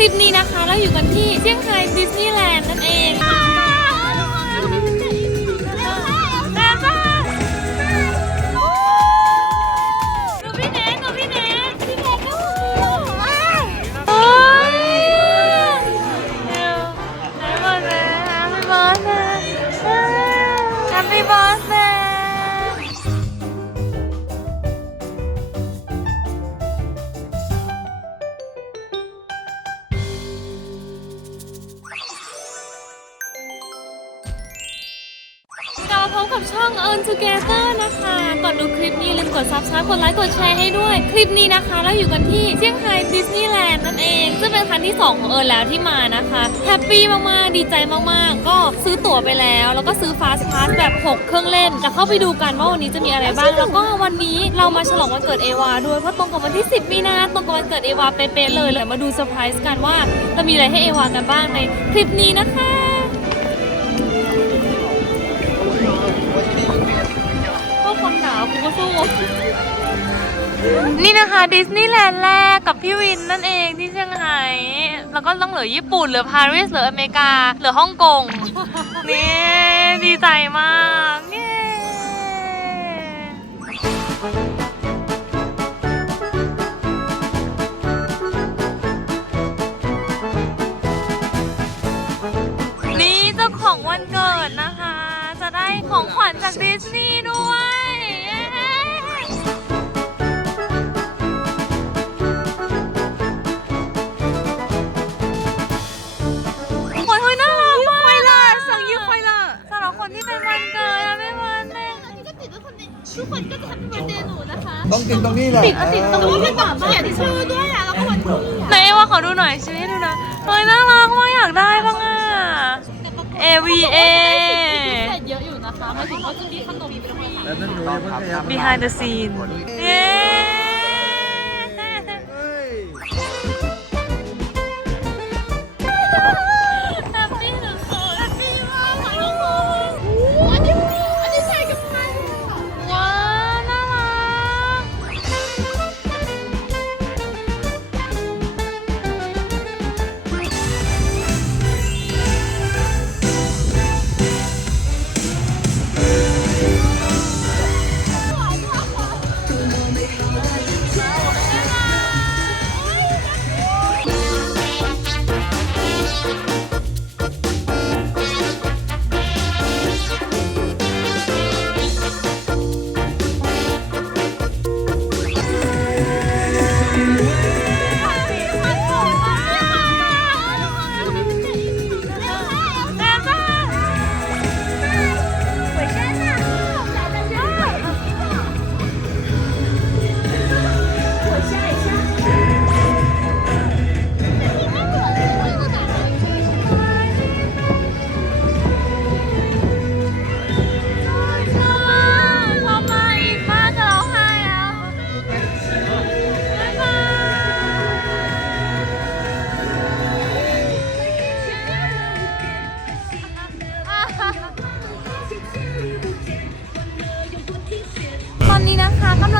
ลิปนี้นะคะ เราอยู่กันที่เซี่ยงไฮ้ดิสนีย์แลนด์นั่นเอง กับช่อง Earn Together นะคะ ก่อนดูคลิปนี้ลืมกด subscribe กดไลค์ กดแชร์ให้ด้วย คลิปนี้นะคะ เราอยู่กันที่เซี่ยงไฮ้ดิสนีย์แลนด์นั่นเอง ซึ่งเป็นครั้งที่ 2 ของเอิญแล้วที่มานะคะ แฮปปี้มาก ๆ ดีใจมาก ๆ ก็ซื้อตั๋วไปแล้ว แล้วก็ซื้อ Fast Pass แบบ 6 เครื่องเล่น จะเข้าไปดูกันว่าวันนี้จะมีอะไรบ้าง แล้วก็วันนี้เรามาฉลองวันเกิดเอวาด้วย เพราะตรงกับวันที่ 10 มีนา ตรงกับวันเกิดเอวาเป๊ะๆเลยเลยมาดูเซอร์ไพรส์กันว่าจะมีอะไรให้เอวากันบ้างในคลิปนี้นะคะ กูก็สู้ นี่นะคะดิสนีย์แลนด์แรกกับพี่วินนั่นเองที่เชียงไฮ้แล้วก็ต้องเหลือญี่ปุ่นเหลือปารีสเหลืออเมริกา เหลือฮ่องกงนี่ดีใจมากเย้นี่เจ้าของวันเกิดนะคะ จะได้ของขวัญจากดิสนีย์ด้วย ทุกคนเนี่ยทุกคนก็จะทำเป็นเดย์หนูนะคะต้องติดตรงนี้แหละติดอะติดตรงแต่นี้ว่ามันแบบเขียนชื่อด้วยอะแล้วก็วันที่อะไหนว่าขอดูหน่อยชิ้นนี้ดูนะเฮ้ยน่ารักมากอยากได้บ้างอะ AVA แต่เยอะอยู่นะคะหมายถึงว่าจะมีขนมฟรีแล้วนั่นหนูยังเพิ่งขยับ behind the scene เย้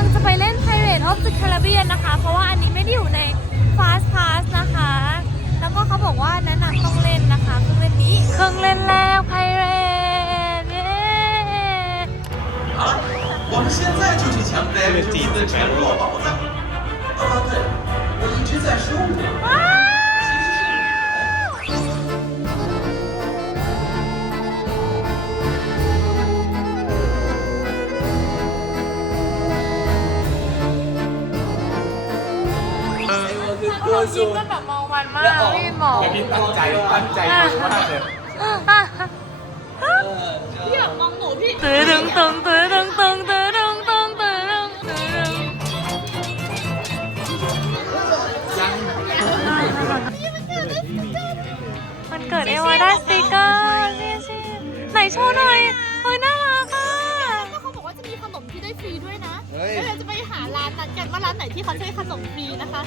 ลังจะไปเล่น Pirate of the Caribbean นะคะ เพราะว่าอันนี้ไม่ได้อยู่ใน Fast Pass นะคะ แล้วก็เขาบอกว่าแนะนำต้องเล่นนะคะเครื่องเล่นนี้ เครื่องเล่นแรก Pirate เย้ 我们现在就去抢 David 的全裸宝藏。啊，对，我一直在失 ยิ้มกันแบบมองวันมากพี่บอกพี่ตั้งใจตั้งใจดูมากเลยพี่อยากมองหนูพี่ตื้อดึงตึงตื้อดึงตึงตื้อดึงตึงตื้อดึงตื้อดึงมันเกิดเอวาได้สติกเกอร์นี่สิไหนโชว์หน่อยเฮ้ยน่ารักอะก็เขาบอกว่าจะมีขนมที่ได้ฟรีด้วยนะเฮ้ยแล้วเราจะไปหาร้านนั้นกันว่าร้านไหนที่เขาใช้ขนมฟรีนะคะ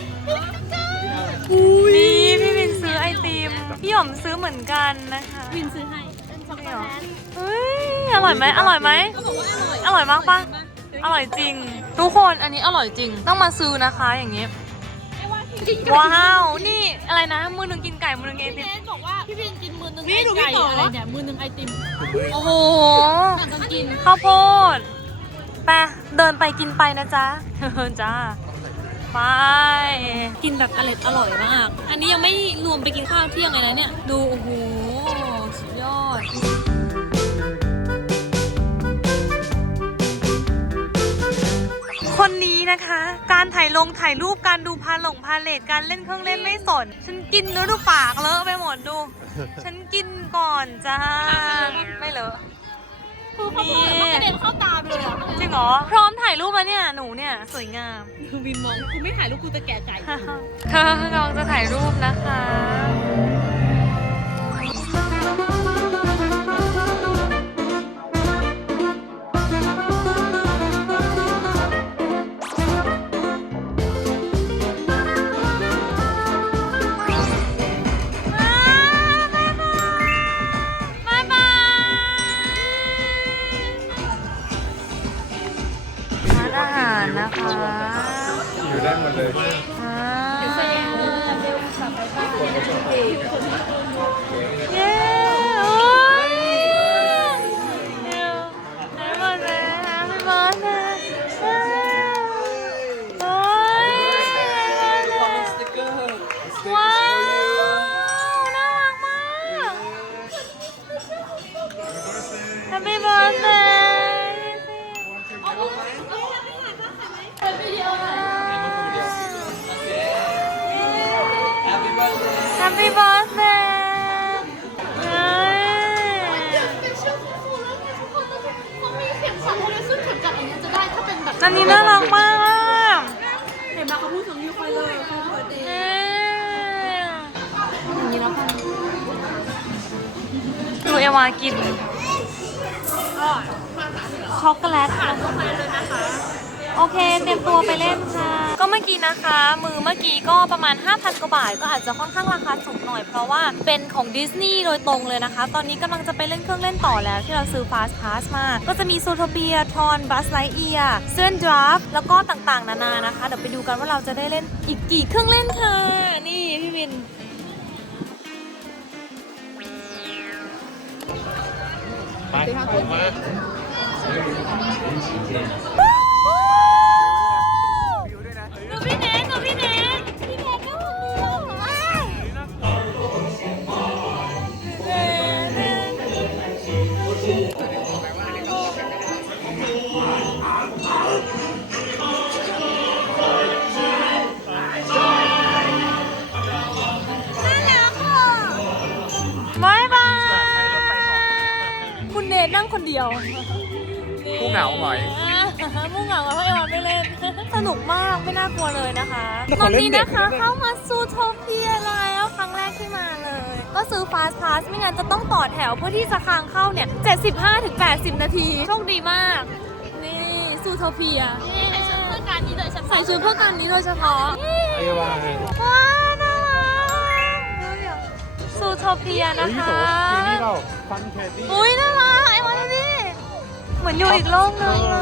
นี่จ้านี่พี่วินซื้อไอติม พี่หยอมซื้อเหมือนกันนะคะวินซื้อให้เป็นช็อกโกแลตเฮ้ยอร่อยไหมอร่อยไหมเขาบอกว่าอร่อยอร่อยมากปะอร่อยจริง ทุกคนอันนี้อร่อยจริง ต้องมาซื้อนะคะอย่างนี้ไม่ว่าจริงว้าว นี่อะไรนะ มือหนึ่งกินไก่ มือหนึ่งกินไอติมเนสบอกว่าพี่พินกินมือนึงนี่ไอดูพี่ไก่ต่อออะไรเนี่ยมือนึงไอติม โอ้โหแข่งกันกินข้าวโพดไปเดินไปกินไปนะจ๊ะจ้า ไป กินแบบอร่อยอร่อยมาก อันนี้ยังไม่รวมไปกินข้าวเที่ยงเลยนะเนี่ย ดูโอ้โหสุดยอดคนนี้นะคะ การถ่ายลงถ่ายรูปการดูพาหลงพาเลทการเล่นเครื่องเล่นไม่สน ฉันกินแล้วดูปากเลอะไปหมดดู ฉันกินก่อนจ้า ไม่เลอะคือเขาพูดมัน เลยอะจริงเหรอ พร้อมถ่ายรูปมาเนี่ย หนูเนี่ย สวยงาม คือวินมองกูไม่ถ่ายรูปกูจะแก่ไก่เธอกำลังจะถ่ายรูปนะคะ นะคะอยู่ได้หมดเลยอ่าเย้โอ้ยเดี๋ยวไหนหมดเลย Happy birthday โอ้ยว้าวน่ารักมาก Happy birthday นันนี้น่ารักมากเห็นมาเขาพูดถึงยูไฟเลยไฟเปิดเดย์เอ้ยอย่างนี้แล้วกันดูเอวากินช็อกโกแลตค่ะไปเลยนะคะ โอเคเตรียมตัวไปเล่นค่ะ ก็เมื่อกี้นะคะ มือเมื่อกี้ก็ประมาณ 5,000 กว่าบาท ก็อาจจะค่อนข้างราคาสูงหน่อย เพราะว่าเป็นของดิสนีย์โดยตรงเลยนะคะ ตอนนี้กำลังจะไปเล่นเครื่องเล่นต่อแล้วที่เราซื้อ Fast Pass มา ก็จะมีโซโทเปียทอนบัสไลเอียเซนดราฟแล้วก็ต่างๆ นานานะคะ เดี๋ยวไปดูกันว่าเราจะได้เล่นอีกกี่เครื่องเล่นค่ะ นี่พี่วินดู ผู้เหงาหงอย มุ่งเหงาเพราะเอวาไม่เล่น สนุกมากไม่น่ากลัวเลยนะคะแล้วตขออนเล่นนี้เด็กนะคะด้วยนะเข้ามาซูโทเปียแล้วครั้งแรกที่มาเลย ก็ซื้อ Fast Pass ไม่งั้นจะต้องต่อแถวเพื่อที่จะค้างเข้าเนี่ย 75-80 นาที โชคดีมาก นี่ซูโทเปียนี่ใส่ชุดเพื่อการนี้โดยเฉพาะใส่ชุดเพื่อการนี้โดยเฉพาะเอวาว้าวน่ารักซูโทเปียนะเฮ้ยคะโสทีนี้เราฟันแคดดี้อุ้ยน่ารักไอ้วันนี้ เหมือนอยู่อีกโลกหนึงเล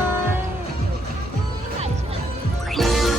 ย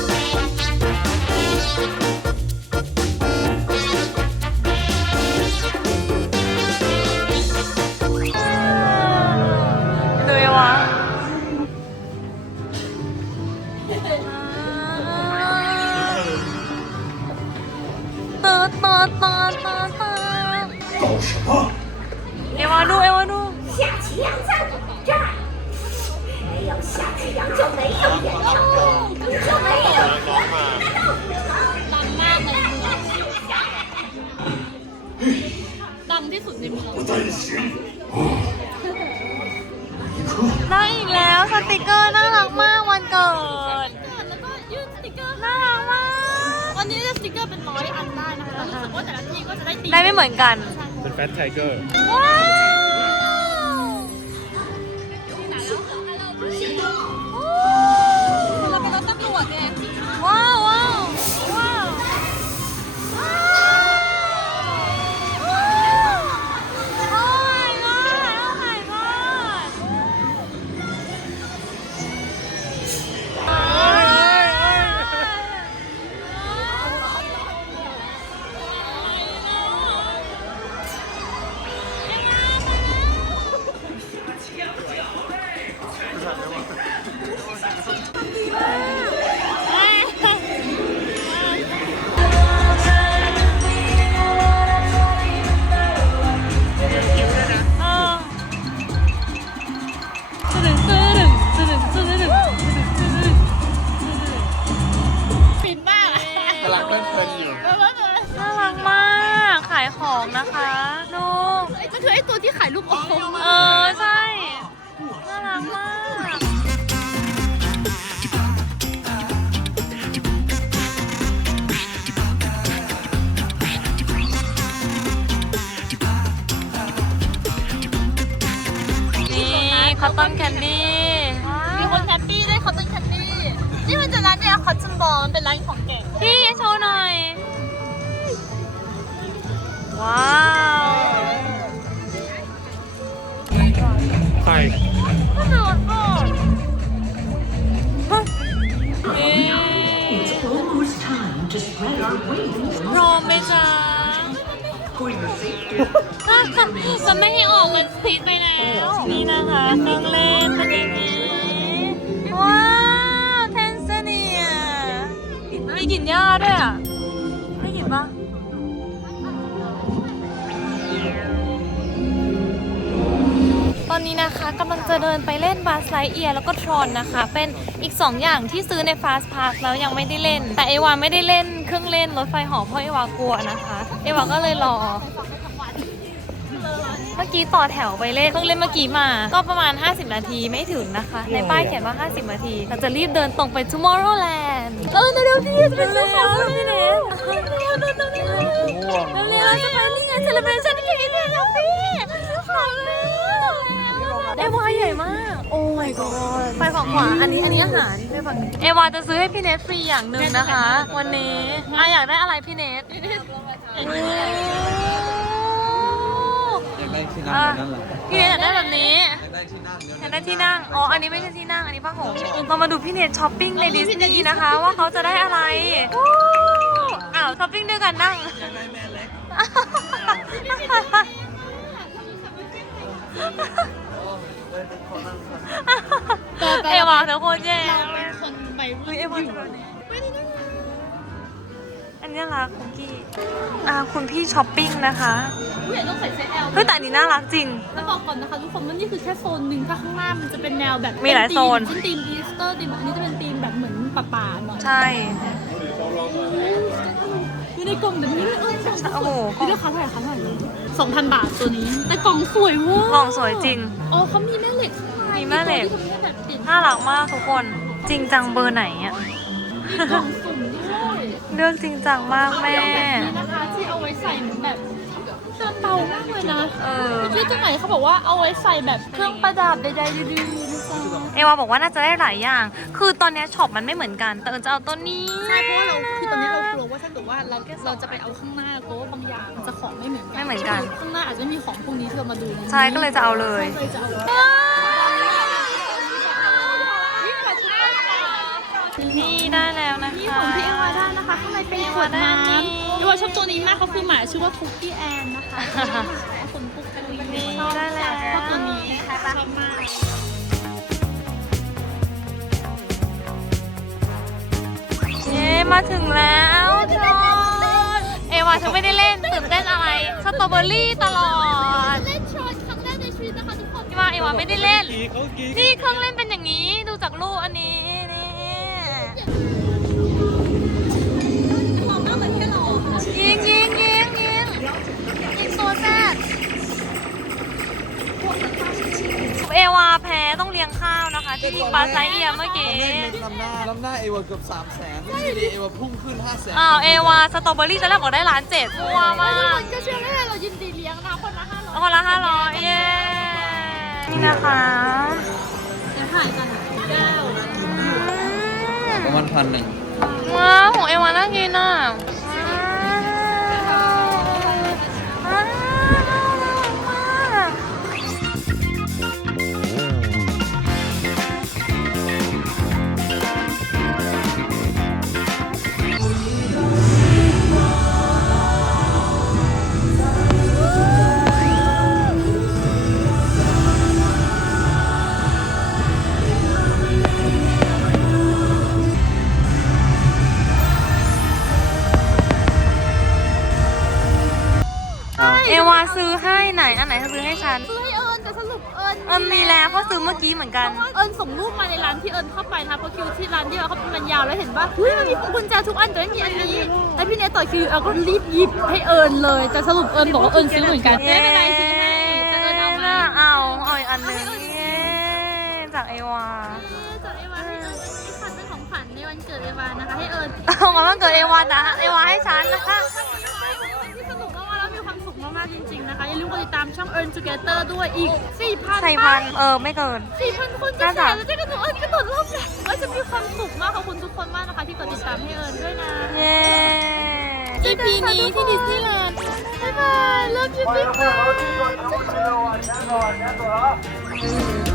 下去阳就没有演唱会，就没有 ดังมากในเมืองดังที่สุดในเมือง ได้อีกแล้วสติกเกอร์น่ารักมากวันเกิด แล้วก็ยื่นสติกเกอร์ น่ารักมาก วันนี้สติกเกอร์เป็นร้อยอันได้นะคะแล้วรู้สึกว่าแต่ละที่ก็จะได้ตี ได้ไม่เหมือนกัน เป็นแฟตไทเกอร์ ว้าว ตตอนแคนดี้มีคนแฮปปี้ด้วยคอตตอนแคนดี้ นี่มันจะร้านเนี่ยคอตตอนบอลมันเป็นร้านของเก่งพี่โชว์หน่อย ว้าวใครก็คือก็เย้ Almost time to spread our wings พร้อมไหมจ๊ะ for your safety. จะไม่ให้ออกมันซีดไปแล้ว นี่นะคะเครื่องเล่นเป็นอย่างนี้ว้าวแทนซาเนียมีกลิ่นหญ้าด้วยอะ นนี้นะคะกำลังจะเดินไปเล่นบาสไลเอียแล้วก็ทรอนนะคะ เป็นอีก 2 อย่างที่ซื้อในฟาสพาร์คแล้วยังไม่ได้เล่น แต่เอวาไม่ได้เล่นเครื่องเล่นรถไฟหอเพราะเอวากลัวนะคะ เอวาก็เลยรอ เมื่อกี้ต่อแถวไปเล่นเพิ่งเล่นเมื่อกี้มา ก็ประมาณ 50 นาทีไม่ถึงนะคะ ในป้ายเขียนว่า 50 นาทีเราจะรีบเดินตรงไป Tomorrowland เออเร็วๆพี่จะไปซื้อของแล้วพี่เนสเร็วๆเร็วๆเร็วๆเร็วง่วงๆเร็วๆจะไปนี่ไง celebration ที่พี่แล้วพี่ของแล้ว เอวาใหญ่มาก โอ้ my god ไปฝั่งขวา อันนี้อันนี้อาหารไปฝั่งนี้เอวาจะซื้อให้พี่เนทฟรีอย่างหนึ่งนะคะ วันนี้อะอยากได้อะไรพี่เนทอยากได้ที่นั่งแบบนั้นเหรอพี่เนทอยากได้แบบนี้ อยากได้ที่นั่งอยากได้ที่นั่ง อ๋อ อันนี้ไม่ใช่ที่นั่ง อันนี้ผ้าห่มเรามาดูพี่เนทช้อปปิ้งในดิสนีย์นะคะ ว่าเขาจะได้อะไรว้าวอ้าวช้อปปิ้งด้วยกันนั่งเอวาเธอโคตรแย่เราเป็นคนไปเฮ้ยเอวาจะแบบนี้อันนี้รักคุกกี้อ่าคุณพี่ช้อปปิ้งนะคะผู้ใหญ่ต้องใส่ไซส์ L เฮ้ยแต่อันนี้น่ารักจริง แล้วบอกก่อนนะคะทุกคนว่านี่คือแค่โซนหนึ่งถ้าข้างหน้ามันจะเป็นแนวแบบมีหลายโซนเป็นธีมอีสเตอร์ธีมอันนี้จะเป็นธีมแบบเหมือนป่าๆหน่อยใช่อยู่ในกล่องแบบนี้เลยเออโอ้โหนี่ราคาเท่าไหร่คะเท่าไหร่ สองพันบาทตัวนี้ แต่กล่องสวยเวอร์กล่องสวยจริงโอ้เขามีแม่เหล็กข้างในมีแม่เหล็กตัวที่ทำให้แบบติดน่ารักมากทุกคน จริงจังเบอร์ไหนอะมีกล่องสุ่มด้วยเลือกจริงจังมากแม่ แบบนี้นะคะที่เอาไว้ใส่เหมือนแบบเบามากเลยนะเออที่ตรงไหนเขาบอกว่าเอาไว้ใส่แบบเครื่องประดับใดๆดีๆนะจ๊ะ เอวาบอกว่าน่าจะได้หลายอย่าง คือตอนเนี้ยช็อปมันไม่เหมือนกัน แต่เอิญจะเอาตัวนี้ ใช่เพราะว่าเราคือตอนนี้เรากลั วว่าถ้าเกิดว่าเราเราจะไปเอาข้างหน้ากลัวว่าบางอย่างมันจะของไม่เหมือนกันไม่เหมือนกันคืข้างหน้าอาจจะไม่มีของพวกนี้ที่เรามาดูใช่ก็เลยจะเอาเลยใช่เลยจะเอานี่ได้แล้วนะนี่คะของพี่เอวาได้นะคะข้างในเป็นขวดน้เอวาได้ำเอวาชอบตัวนี้มากเขาคือหมาชื่อว่าคุกกี้แอนนะคะขนปุกกันเลยนี่ได้แล้วชอบตัวนี้ชอบมาก มาถึงแล้วจอนเอวาเธอไม่ได้เล่นตื่นเต้นอะไรสตรอเบอรี่ตลอดเล่นชอนครั้งแรกในชีวิตนะคะทุกคนที่ว่าเอวาไม่ได้เล่นกีเขากีนี่เครื่องเล่นเป็นอย่างนี้ดูจากรูปอันนี้ ที่ยิงปลาไซเอียเมื่อกี้ลำหน้าลำหน้าเอวาเกือบ3 0 0แสนที่ดีเอวาพุ่งขึ้น5 0 0แสนอ้าวเอวาสตรอเบอรี่จะแรกบอกได้ล้านเจ็ดมัวมากก็เชื่อไม่ได้เรายินดีเลี้ยงนะคนละห้าร้อยคนละห้าร้อยเย้นี่นะคะเดี๋ยวถ่ายกันแก้วประมาณพันหนึ่งว้าวของเอวาน่า ซื้อให้ไหนอันไหนเธอซื้อให้ฉันซื้อให้เอิญแต่สรุปเอิญเอิญมีแล้วเขาซื้อเมื่อกี้เหมือนกัน เอิญส่งรูปมาในร้านที่เอิญเข้าไปนะคะเพราะคิวที่ร้านที่เราเข้าไปมันยาวแล้วเห็นว่าเฮ้ยมันมีกุญแจทุกอันแต่ไม่มีอันนี้แล้วพี่เนทต่อคิวเราก็รีบหยิบให้เอิญเลยแต่สรุปเอิญบอกว่าเอิญซื้อเหมือนกันไม่เป็นไรซื้อให้แต่เอิญเอามาเอาเอาอีกอันหนึงเย้จากเอวาจากเอวาให้เอิญนี่ค่ะเป็นของขวัญในวันเกิดเอวานะคะให้เอิญเอามาวันเกิดเอวานะเอวา ช่อง Earn Together ด้วยอีก 4,000ใส่พันเออไม่เกิน4,000คนจะแชร์แล้วจะกระโดดเอิญกระโดดรอบเลยเอิญจะมีความสุขมากขอบคุณทุกคนมากนะคะ ที่กดติดตามให้เอิญด้วยนะ เย้ EP นี้ที่ดิสนีย์แลนด์บ๊ายบาย love you big bye